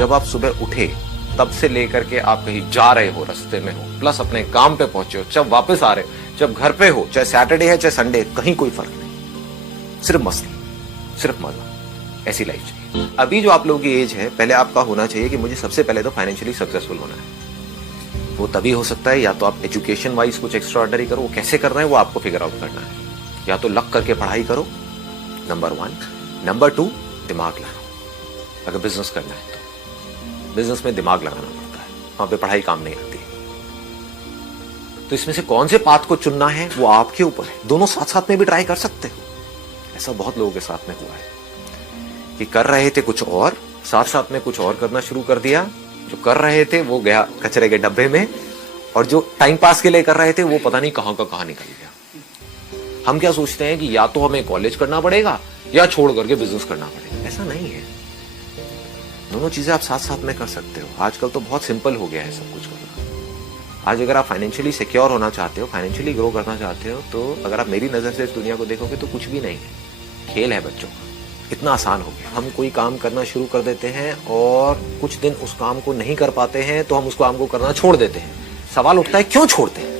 जब आप सुबह उठे तब से लेकर के आप कहीं जा रहे हो, रास्ते में हो, प्लस अपने काम पे पहुंचे हो, जब वापस आ रहे हो, जब घर पे हो, चाहे सैटरडे है चाहे संडे, कहीं कोई फर्क नहीं, सिर्फ मस्ती, सिर्फ मजा, ऐसी लाइफ चाहिए। अभी जो आप लोगों की एज है, पहले आपका होना चाहिए कि मुझे सबसे पहले तो फाइनेंशियली सक्सेसफुल होना है। वो तभी हो सकता है या तो आप एजुकेशन वाइज कुछ एक्स्ट्रा ऑर्डिनरी करो, वो कैसे कर रहे हैं वो आपको फिगर आउट करना है, या तो लक करके पढ़ाई करो, नंबर 1। नंबर 2, दिमाग लगाओ। अगर बिजनेस करना है तो बिजनेस में दिमाग लगाना पड़ता है, वहां पे पढ़ाई काम नहीं आती। तो इसमें से कौन से पाथ को चुनना है वो आपके ऊपर है। दोनों साथ साथ में भी ट्राई कर सकते हो। ऐसा बहुत लोगों के साथ में हुआ है कि कर रहे थे कुछ और, साथ साथ में कुछ और करना शुरू कर दिया। जो कर रहे थे वो गया कचरे के डब्बे में, और जो टाइम पास के लिए कर रहे थे वो पता नहीं कहां का कहां निकल गया। हम क्या सोचते हैं कि या तो हमें कॉलेज करना पड़ेगा या छोड़ करके बिजनेस करना पड़ेगा। ऐसा नहीं है, दोनों चीजें आप साथ साथ में कर सकते हो। आजकल तो बहुत सिंपल हो गया है सब कुछ करना। आज अगर आप फाइनेंशियली सिक्योर होना चाहते हो, फाइनेंशियली ग्रो करना चाहते हो, तो अगर आप मेरी नजर से इस दुनिया को देखोगे तो कुछ भी नहीं है, खेल है बच्चों का। इतना आसान हो गया। हम कोई काम करना शुरू कर देते हैं और कुछ दिन उस काम को नहीं कर पाते हैं तो हम उस काम को करना छोड़ देते हैं। सवाल उठता है क्यों छोड़ते हैं,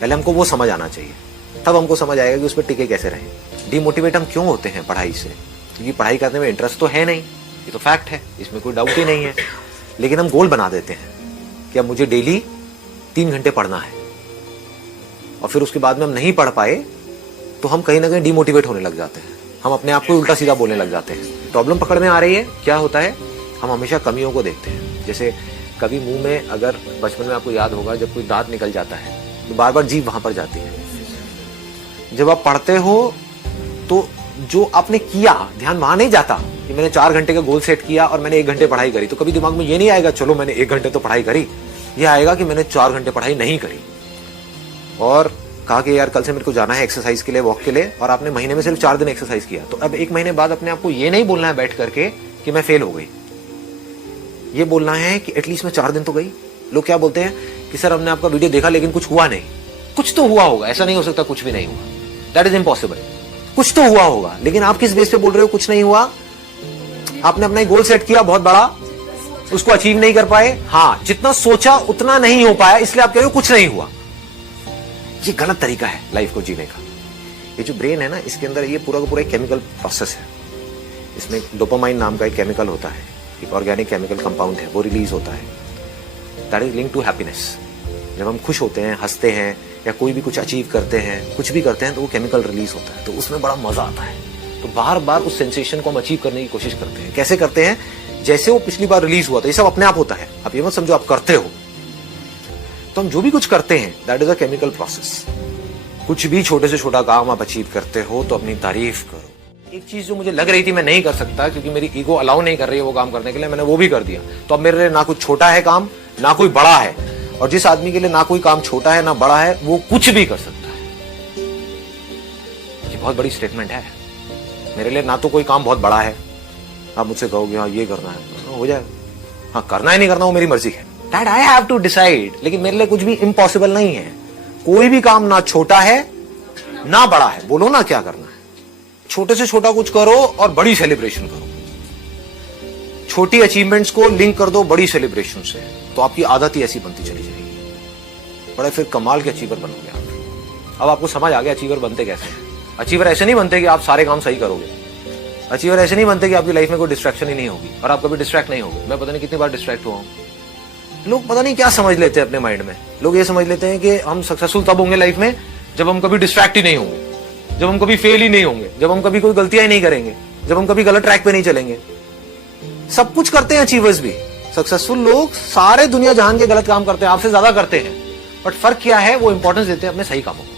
पहले हमको वो समझ आना चाहिए, तब हमको समझ आएगा कि उस पर टिके कैसे रहें। डिमोटिवेट हम क्यों होते हैं पढ़ाई से, क्योंकि पढ़ाई करने में इंटरेस्ट तो है नहीं, ये तो फैक्ट है, इसमें कोई डाउट ही नहीं है। लेकिन हम गोल बना देते हैं कि अब मुझे डेली 3 घंटे पढ़ना है, और फिर उसके बाद में हम नहीं पढ़ पाए तो हम कहीं ना कहीं डिमोटिवेट होने लग जाते हैं। हम अपने आप को उल्टा सीधा बोलने लग जाते हैं। प्रॉब्लम पकड़ में आ रही है, क्या होता है, हम हमेशा कमियों को देखते हैं। जैसे कभी मुंह में, अगर बचपन में आपको याद होगा, जब कोई दांत निकल जाता है तो बार बार जीभ वहां पर जाती है। जब आप पढ़ते हो तो जो आपने किया ध्यान वहां नहीं जाता कि मैंने 4 घंटे का गोल सेट किया और मैंने 1 घंटे पढ़ाई करी। तो कभी दिमाग में ये नहीं आएगा चलो मैंने 1 घंटे तो पढ़ाई करी, ये आएगा कि मैंने 4 घंटे पढ़ाई नहीं करी, और कहा कि यार कल से मेरे को जाना है एक्सरसाइज के लिए, वॉक के लिए, और आपने महीने में सिर्फ 4 दिन एक्सरसाइज किया। तो अब 1 महीने बाद अपने आप को ये नहीं बोलना है बैठ करके कि मैं फेल हो गई, ये बोलना है कि एटलीस्ट मैं 4 दिन तो गई। लोग क्या बोलते हैं कि सर हमने आपका वीडियो देखा लेकिन कुछ हुआ नहीं। कुछ तो हुआ होगा, ऐसा नहीं हो सकता कुछ भी नहीं हुआ, दैट इज इम्पॉसिबल। कुछ तो हुआ होगा, लेकिन आप किस बेस पे बोल रहे हो कुछ नहीं हुआ? आपने अपना गोल सेट किया बहुत बड़ा, उसको अचीव नहीं कर पाए। हाँ, जितना सोचा उतना नहीं हो पाया, इसलिए आप कह रहे हो कुछ नहीं हुआ। ये गलत तरीका है लाइफ को जीने का। ये जो ब्रेन है ना, इसके अंदर ये पूरा का पूरा एक केमिकल प्रोसेस है। इसमें डोपामाइन नाम का एक केमिकल होता है, एक ऑर्गेनिक केमिकल कंपाउंड है, वो रिलीज होता है, that is link to happiness. जब हम खुश होते हैं, हंसते हैं, या कोई भी कुछ अचीव करते हैं, कुछ भी करते हैं, तो वो केमिकल रिलीज होता है, तो उसमें बड़ा मजा आता है। तो बार बार उस सेंसेशन को हम अचीव करने की कोशिश करते हैं। कैसे करते हैं? जैसे वो पिछली बार रिलीज हुआ था, ये सब अपने आप होता है, आप ये मत समझो आप करते हो। तो हम जो भी कुछ करते हैं that is a chemical process. कुछ भी छोटे से छोटा काम आप अचीव करते हो तो अपनी तारीफ करो। एक चीज जो मुझे लग रही थी मैं नहीं कर सकता क्योंकि मेरी ईगो अलाउ नहीं कर रही है वो काम करने के लिए, मैंने वो भी कर दिया। तो अब मेरे लिए ना कुछ छोटा है काम, ना कोई बड़ा है, और जिस आदमी के लिए ना कोई काम छोटा है ना बड़ा है, वो कुछ भी कर सकता है। ये बहुत बड़ी स्टेटमेंट है। मेरे लिए ना तो कोई काम बहुत बड़ा है, आप मुझसे कहोगे हाँ ये करना है, हो जाएगा। हाँ, करना है नहीं करना वो मेरी मर्जी है, that I have to decide. लेकिन मेरे लिए कुछ भी इम्पॉसिबल नहीं है। कोई भी काम ना छोटा है ना बड़ा है, बोलो ना क्या करना है। छोटे से छोटा कुछ करो और बड़ी सेलिब्रेशन करो। छोटी अचीवमेंट्स को लिंक कर दो बड़ी सेलिब्रेशन से, तो आपकी आदत ही ऐसी बनती चली जाएगी। बड़े फिर कमाल के अचीवर बनोगे आप। अब आपको समझ आ गया अचीवर बनते कैसे हैं। अचीवर ऐसे नहीं बनते कि आप सारे काम सही करोगे। अचीवर ऐसे नहीं बनते कि आपकी लाइफ में कोई डिस्ट्रैक्शन ही नहीं होगी और आप कभी डिस्ट्रैक्ट नहीं होगे। मैं पता नहीं कितनी बार डिस्ट्रैक्ट हुआ हूं। लोग पता नहीं क्या समझ लेते हैं अपने माइंड में। लोग ये समझ लेते हैं कि हम सक्सेसफुल तब होंगे लाइफ में जब हम कभी डिस्ट्रैक्ट ही नहीं होंगे, जब हम कभी फेल ही नहीं होंगे, जब हम कभी कोई गलतियां ही नहीं करेंगे, जब हम कभी गलत ट्रैक पे नहीं चलेंगे। सब कुछ करते हैं अचीवर्स भी। सक्सेसफुल लोग सारे दुनिया जहान के गलत काम करते हैं, आपसे ज्यादा करते हैं, बट फर्क क्या है, वो इंपॉर्टेंस देते हैं अपने सही कामों को।